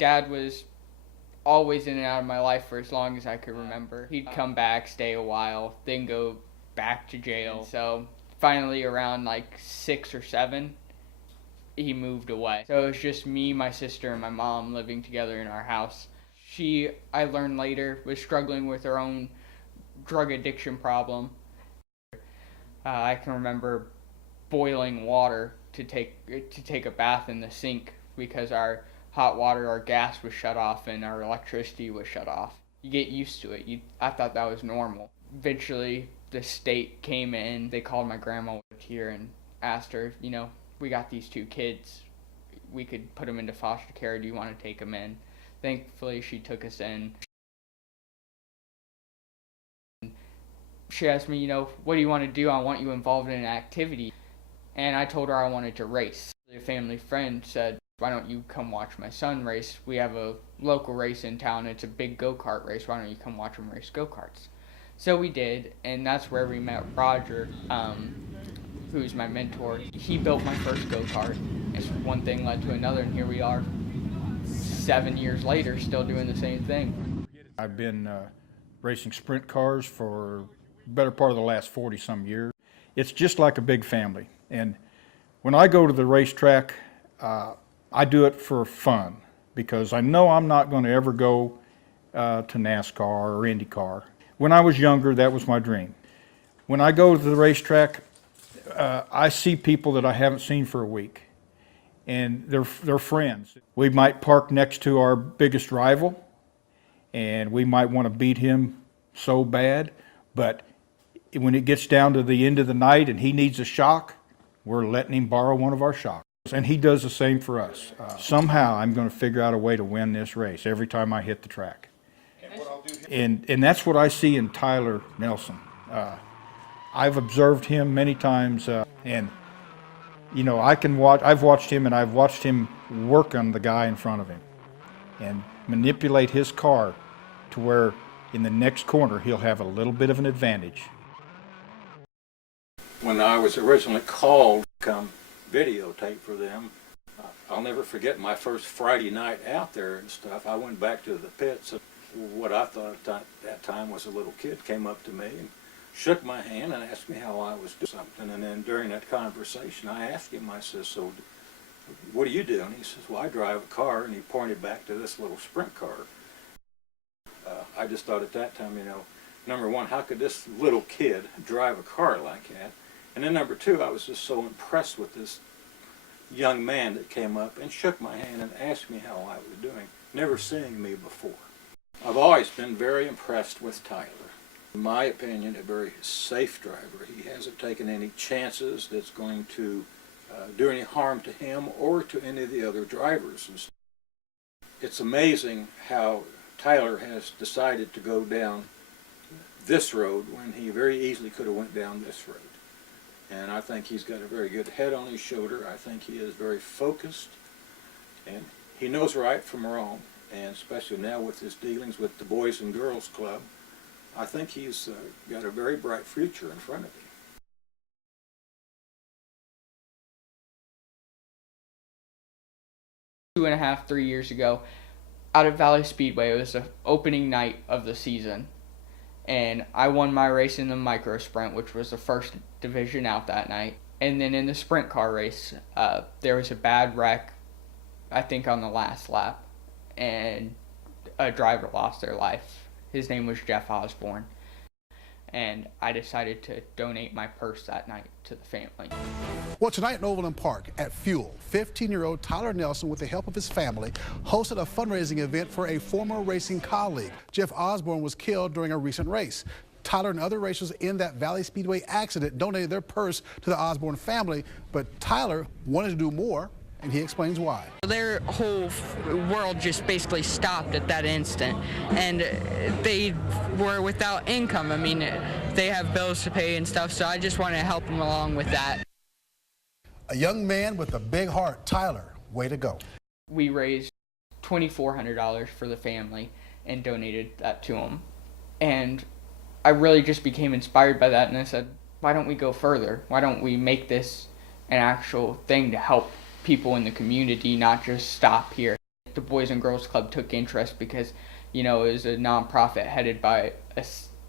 dad was always in and out of my life for as long as I could remember. He'd come back, stay a while, then go back to jail. So finally around like 6 or 7, he moved away. So it was just me, my sister, and my mom living together in our house. She, I learned later, was struggling with her own drug addiction problem. I can remember boiling water to take a bath in the sink because our hot water, our gas was shut off and our electricity was shut off. You get used to it. I thought that was normal. Eventually, the state came in. They called my grandma here and asked her, we got these 2 kids. We could put them into foster care. Do you want to take them in? Thankfully, she took us in. She asked me, what do you want to do? I want you involved in an activity. And I told her I wanted to race. A family friend said, why don't you come watch my son race? We have a local race in town. It's a big go-kart race. Why don't you come watch him race go-karts? So we did, and that's where we met Roger, who's my mentor. He built my first go-kart. One thing led to another, and here we are 7 years later still doing the same thing. I've been racing sprint cars for the better part of the last 40-some years. It's just like a big family. And when I go to the racetrack, I do it for fun because I know I'm not going to ever go to NASCAR or IndyCar. When I was younger, that was my dream. When I go to the racetrack, I see people that I haven't seen for a week, and they're friends. We might park next to our biggest rival, and we might want to beat him so bad, but when it gets down to the end of the night and he needs a shock, we're letting him borrow one of our shocks. And he does the same for us. Somehow I'm going to figure out a way to win this race every time I hit the track. And that's what I see in Tyler Nelson. I've observed him many times, and I've watched him, and I've watched him work on the guy in front of him and manipulate his car to where in the next corner he'll have a little bit of an advantage. When I was originally called to come videotape for them, I'll never forget my first Friday night out there and stuff. I went back to the pits. What I thought at that time was a little kid came up to me and shook my hand and asked me how I was doing something. And then during that conversation, I asked him, I said, so what do you do? And he says, well, I drive a car. And he pointed back to this little sprint car. I just thought at that time, number one, how could this little kid drive a car like that? And then number two, I was just so impressed with this young man that came up and shook my hand and asked me how I was doing, never seeing me before. I've always been very impressed with Tyler. In my opinion, a very safe driver. He hasn't taken any chances that's going to do any harm to him or to any of the other drivers. It's amazing how Tyler has decided to go down this road when he very easily could have went down this road. And I think he's got a very good head on his shoulder. I think he is very focused, and he knows right from wrong. And especially now with his dealings with the Boys and Girls Club, I think he's got a very bright future in front of him. 2.5, 3 years ago, out at Valley Speedway, it was the opening night of the season. And I won my race in the micro sprint, which was the first division out that night. And then in the sprint car race, there was a bad wreck, I think on the last lap, and a driver lost their life. His name was Jeff Osborne. And I decided to donate my purse that night to the family. Well, tonight in Overland Park at Fuel, 15-year-old Tyler Nelson, with the help of his family, hosted a fundraising event for a former racing colleague. Jeff Osborne was killed during a recent race. Tyler and other racers in that Valley Speedway accident donated their purse to the Osborne family, but Tyler wanted to do more, and he explains why. Their whole world just basically stopped at that instant, and they were without income. I mean, they have bills to pay and stuff, so I just wanted to help them along with that. A young man with a big heart. Tyler, way to go. We raised $2,400 for the family and donated that to them. And I really just became inspired by that, and I said, why don't we go further? Why don't we make this an actual thing to help people in the community, not just stop here? The Boys and Girls Club took interest because, it was a nonprofit headed by a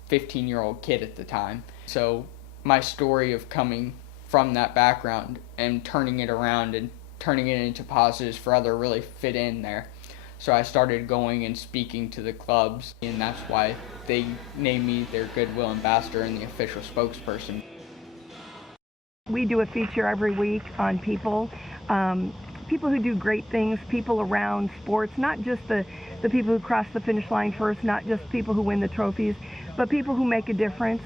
15-year-old kid at the time. So my story of coming from that background and turning it around and turning it into positives for others really fit in there. So I started going and speaking to the clubs, and that's why they named me their Goodwill Ambassador and the official spokesperson. We do a feature every week on people who do great things, people around sports, not just the people who cross the finish line first, not just people who win the trophies, but people who make a difference.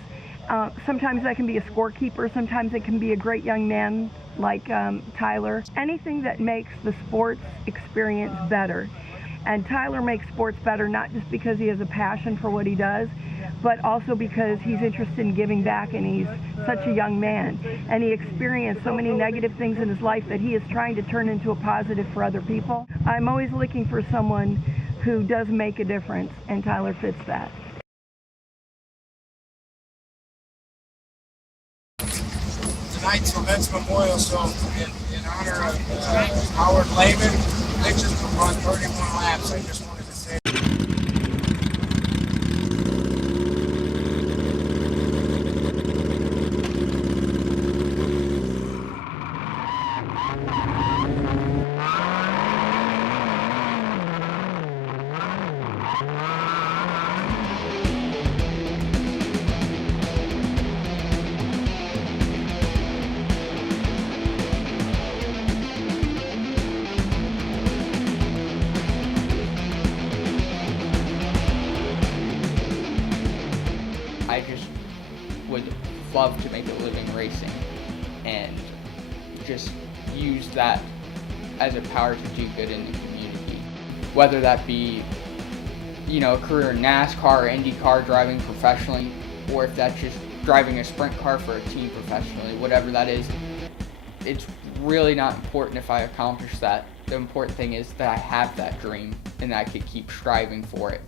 Sometimes that can be a scorekeeper, sometimes it can be a great young man like Tyler. Anything that makes the sports experience better. And Tyler makes sports better not just because he has a passion for what he does, but also because he's interested in giving back, and he's such a young man. And he experienced so many negative things in his life that he is trying to turn into a positive for other people. I'm always looking for someone who does make a difference, and Tyler fits that. Tonight's event's memorial, so in honor of Howard Lehman, they just run 31 laps. I just wanted to say. I just would love to make a living racing and just use that as a power to do good in the community. Whether that be, a career in NASCAR or IndyCar driving professionally, or if that's just driving a sprint car for a team professionally, whatever that is, it's really not important if I accomplish that. The important thing is that I have that dream and that I could keep striving for it.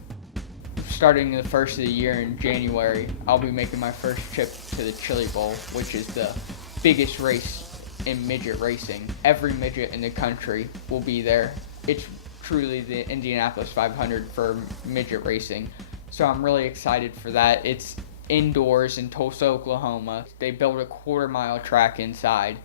Starting the first of the year in January, I'll be making my first trip to the Chili Bowl, which is the biggest race in midget racing. Every midget in the country will be there. It's truly the Indianapolis 500 for midget racing. So I'm really excited for that. It's indoors in Tulsa, Oklahoma. They built a quarter-mile track inside.